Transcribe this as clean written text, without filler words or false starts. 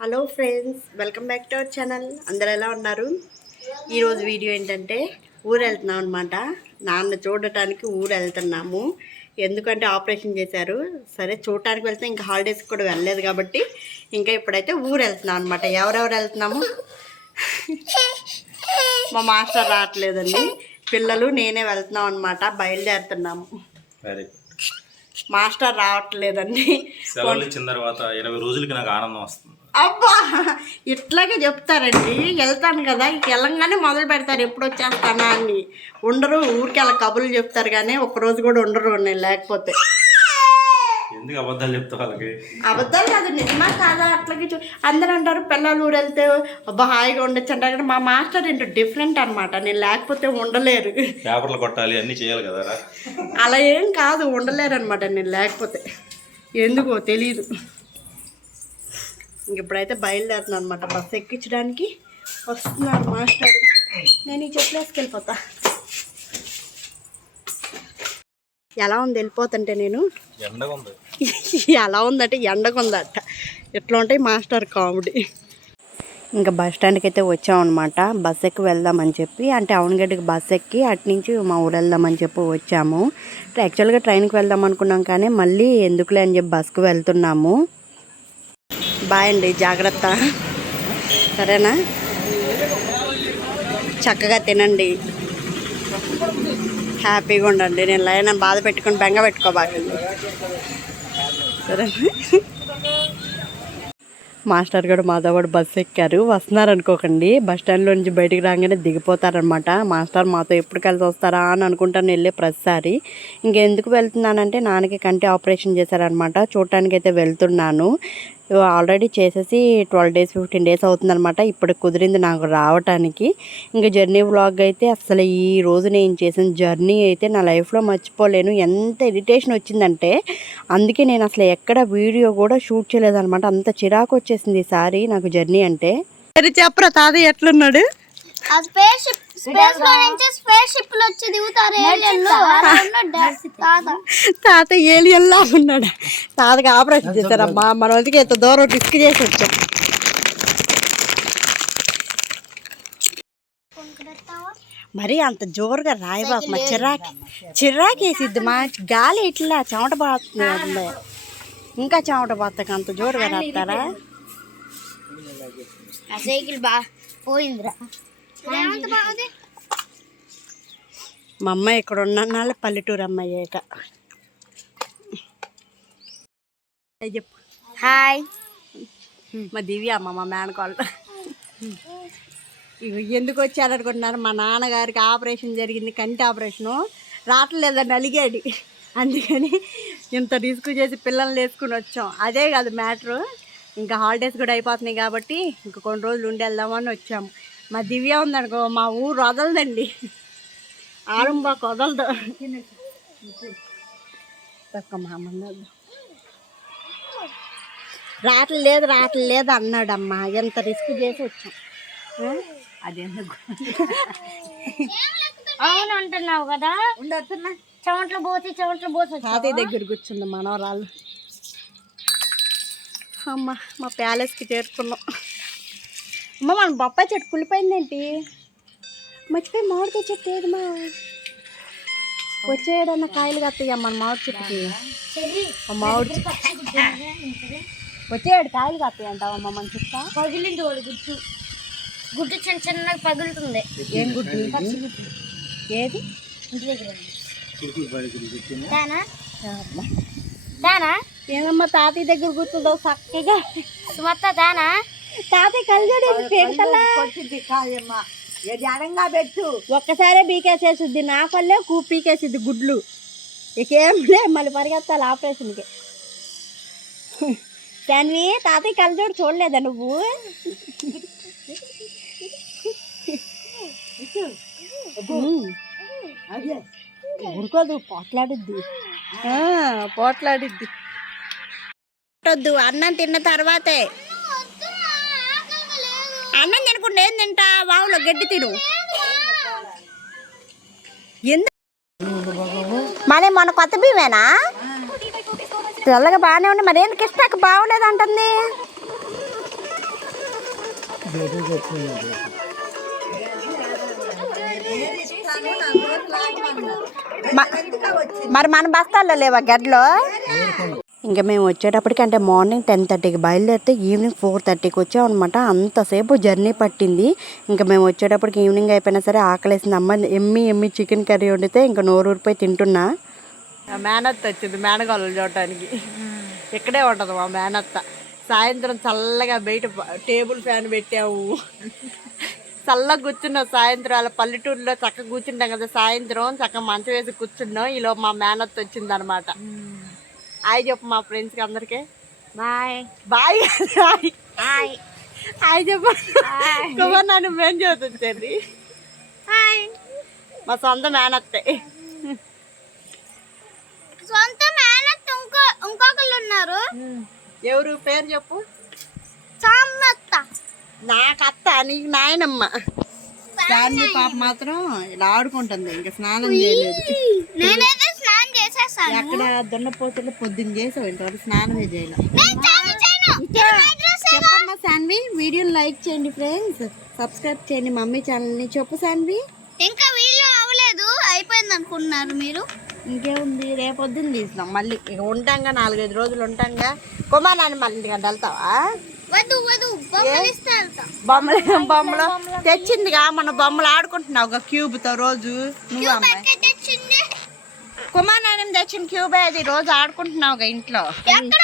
Hello friends, welcome back to our channel. అందరు ఎలా ఉన్నారు? ఈరోజు వీడియో ఏంటంటే ఊరు వెళ్తున్నాం అనమాట. నాన్న చూడటానికి ఊరు వెళ్తున్నాము. ఎందుకంటే ఆపరేషన్ చేశారు. సరే చూడటానికి వెళ్తే ఇంకా హాలిడేస్కి కూడా వెళ్ళలేదు కాబట్టి ఇంకా ఇప్పుడైతే ఊరు వెళ్తున్నాం అనమాట. ఎవరెవరు వెళ్తున్నాము? మా మాస్టర్ రావట్లేదండి, పిల్లలు నేనే వెళ్తున్నాం అనమాట. బయలుదేరుతున్నాము. మాస్టర్ రావట్లేదండి. సెలవులు ఇచ్చిన తర్వాత 20 రోజులకి నాకు ఆనందం వస్తుంది. అబ్బా, ఇట్లాగే చెప్తారండి. వెళ్తాను కదా, వెళ్ళంగానే మొదలు పెడతారు ఎప్పుడు వచ్చేస్తానా అని. ఉండరు, ఊరికి అలా కబుర్లు చెప్తారు కానీ ఒక్కరోజు కూడా ఉండరు నేను లేకపోతే. ఎందుకు అబద్ధాలు చెప్తా వాళ్ళకి? అబద్ధాలు కాదు, నిజమా కాదా అట్లాగే అందరూ అంటారు పిల్లలు ఊరు వెళ్తే అబ్బా హాయిగా ఉండొచ్చు అంటారు. కానీ మా మాస్టర్ ఏంటో డిఫరెంట్ అనమాట. నేను లేకపోతే ఉండలేరు. పేపర్లు కొట్టాలి, అన్నీ చేయాలి కదా. అలా ఏం కాదు, ఉండలేరు అనమాట నేను లేకపోతే. ఎందుకో తెలీదు. ఇంక ఇప్పుడైతే బయలుదేరుతున్నాను అనమాట. బస్సు ఎక్కించడానికి వస్తున్నారు మాస్టర్. నేను ఈ చెట్లు వేసుకెళ్ళిపోతా. ఎలా ఉంది వెళ్ళిపోతుంటే నేను? ఎండగా ఉంది. ఎలా ఉందంటే ఎండగా ఉందట. ఎట్లా ఉంటాయి మాస్టర్ కామెడీ. ఇంకా బస్ స్టాండ్కి అయితే వచ్చామన్నమాట. బస్ ఎక్కి వెళ్దామని చెప్పి, అంటే అవునగడ్డకి బస్ ఎక్కి అటు నుంచి మా ఊరు వెళ్దామని చెప్పి వచ్చాము. యాక్చువల్గా ట్రైన్కి వెళ్దాం అనుకున్నాం కానీ మళ్ళీ ఎందుకులే అని చెప్పి బస్కి వెళ్తున్నాము. బాయ్ అండి, జాగ్రత్త. సరేనా? చక్కగా తినండి, హ్యాపీగా ఉండండి. నేను లైన్ బాధ పెట్టుకుని బెంగ పెట్టుకోబాకండి, సరేనా? మాస్టర్ గారు మాతో కూడా బస్సు ఎక్కారు. వస్తున్నారు అనుకోకండి. బస్ స్టాండ్లో నుంచి బయటికి రాగానే దిగిపోతారనమాట. మాస్టర్ మాతో ఎప్పుడు కలిసి వస్తారా అని అనుకుంటాను వెళ్ళే ప్రతిసారి. ఇంకెందుకు వెళ్తున్నానంటే నాన్నకి కంటి ఆపరేషన్ చేశారనమాట. చూడటానికి అయితే వెళ్తున్నాను. ఆల్రెడీ చేసేసి 12 days 15 days అవుతుందనమాట. ఇప్పుడు కుదిరింది నాకు రావటానికి. ఇంకా జర్నీ వ్లాగ్ అయితే అసలు ఈ రోజు నేను చేసిన జర్నీ అయితే నా లైఫ్లో మర్చిపోలేను. ఎంత ఇరిటేషన్ వచ్చిందంటే అందుకే నేను అసలు ఎక్కడ వీడియో కూడా షూట్ చేయలేదనమాట. అంత చిరాకు వచ్చేసింది ఈసారి నాకు జర్నీ అంటే. సరే చెప్పరా తాతయ్య ఎట్లున్నాడు? తాత ఏలియన్ లా ఉన్నాడు. తాతకి ఆపరేషన్ చేశారమ్మా. మన వాళ్ళకి ఎంత దూరం రిస్క్ చేసి వచ్చాం. మరి అంత జోరుగా రాయబాకు, మా చిరాకేసిద్ది. మా గాలి ఇట్లా చెమట పోతుంది. ఇంకా చెమట పోతాక అంత జోరుగా రాస్తారా? సైకిల్ పోయిందిరా. మా అమ్మాయి ఇక్కడ ఉన్న పల్లెటూరు అమ్మాయిక. చెప్పు హాయ్. మా దివ్య అమ్మ, మా మేనకోళ్ళు. ఎందుకు వచ్చారనుకుంటున్నారు? మా నాన్నగారికి ఆపరేషన్ జరిగింది, కంటి ఆపరేషను. రావట్లేదని అలిగాడు. అందుకని ఇంత రిస్క్ చేసి పిల్లల్ని వేసుకుని వచ్చాం. అదే కాదు మ్యాటరు. ఇంకా హాలిడేస్ కూడా అయిపోతున్నాయి కాబట్టి ఇంకా కొన్ని రోజులు ఉండి వెళ్దామని వచ్చాము. మా దివ్య ఉందనుకో, మా ఊరు వదలదండి. ఆరంబాకు వదలదు. రావట్లేదు అన్నాడమ్మా. ఎంత రిస్క్ చేసి వచ్చాం. అదేందుకు అవును అంటున్నావు కదా. ఉండొస్తున్నా, చెమట్లు పోసి తాతయ్య దగ్గర కూర్చుంది మనవరాలు. అమ్మ మా ప్యాలెస్కి చేరుకున్నాం. అమ్మ మన బొప్పాయి చెట్టు కులిపోయిందేంటి? మర్చిపోయి మామిడికాయ చెట్టు ఏదమ్మా? వచ్చేయడన్నా కాయలు కత్తాయమ్మ మన మామిడి చెట్టుకి. మామిడి వచ్చేయాడు కాయలు కత్తాయి అంటావమ్మ మన చుట్టూ. పగిలింది వాడు గుడ్డు చిన్న చిన్నగా పగులుతుంది. ఏం గుడ్డు? ఏది? ఇంటి దగ్గర ఏమమ్మా తాతయ్య దగ్గర కూర్చుందో చక్కగా. సుమత్త దానా? తాతయ్య కలిగాడు పెట్టు. ఒక్కసారే పీకేసేసిద్ది. నా పల్లె పీకేసిద్ది గుడ్లు. ఇకేం లే, మళ్ళీ పరిగెత్తాలి ఆపరేషన్కి. దాన్ని తాతయ్య కలిజోడు చూడలేదా నువ్వు? ఉడుకోదు, పోట్లాడిద్ది. అన్నం తిన్న తర్వాతే. అన్నం తినకుండా ఏం తింటా? వావులో గడ్డి తిను. మరి మన కొత్త బియ్యమేనా? తెల్లగా బాగానే ఉండి మరి ఎందుకు ఇష్టాక బాగోలేదు అంటుంది. మరి మన బస్తాల్లో లేవా గడ్డలో? ఇంకా మేము వచ్చేటప్పటికి అంటే మార్నింగ్ 10:30కి బయలుదేరితే ఈవినింగ్ 4:30కి వచ్చామన్నమాట. అంతసేపు జర్నీ పట్టింది. ఇంకా మేము వచ్చేటప్పటికి ఈవినింగ్ అయిపోయినా సరే ఆకలేసింది. అమ్మ ఎమ్మి చికెన్ కర్రీ వండితే ఇంకా నోరూరిపోయి తింటున్నా. మేనత్త వచ్చింది మేనగాళ్ళు చూడటానికి. ఇక్కడే ఉంటుంది మా మేనత్త. సాయంత్రం చల్లగా బయట టేబుల్ ఫ్యాన్ పెట్టావు, చల్లగా కూర్చున్నావు. సాయంత్రం అలా పల్లెటూరులో చక్కగా కూర్చుంటాం కదా, సాయంత్రం చక్కగా మంచం వేసి కూర్చున్నాం. ఈలో మా మేనత్త వచ్చింది అనమాట. హాయ్ చెప్పు మా ఫ్రెండ్స్కి అందరికీ. Bye bye hi hi hi చెప్పు. కుమార్ నన్ను మేం చదువుతుంది హాయ్. మా సొంత మేనత్తే. సొంత మేనత్ ఇంకొకళ్ళు ఉన్నారు. ఎవరు పేరు చెప్పు. సామత్త. నాకు అత్త, నీకు నాయనమ్మ. ఫ్యామిలీ పాప మాత్రం ఇలా ఆడుకుంటుంది, ఇంకా స్నానం చేయలేదు. నేనైతే స్నానం చేసేసాను. ఎక్కడ దున్నపోతులు పొద్దున్న చేసావు, ఇంతవరకు స్నానమే చేయలేదు. చెప్పమ్మా శాన్వి, వీడియోని లైక్ చేయండి ఫ్రెండ్స్, సబ్స్క్రైబ్ చేయండి మమ్మీ ఛానల్ని. చెప్పు శాన్వి. ఇంకా వీడియో అవ్వలేదు, అయిపోయింది అనుకుంటున్నారు మీరు. ఇంకేముంది, రేపొద్దున తీసినాం మళ్ళీ. ఇక ఉంటాంగా 4-5 రోజులు ఉంటాంగా. కుమార్ నాన్న మళ్ళీ ఇంటికి వెళ్తావా? వద్దు వద్దు, బొమ్మలు ఇస్తే వెళ్తాం. బొమ్మలు తెచ్చిందిగా, మన బొమ్మలు ఆడుకుంటున్నావు ఒక క్యూబ్తో రోజు. నువ్వు అమ్మాయి తెచ్చింది కుమార్ నాన్న తెచ్చిన క్యూబే అది, రోజు ఆడుకుంటున్నావుగా ఇంట్లో. ఎక్కడ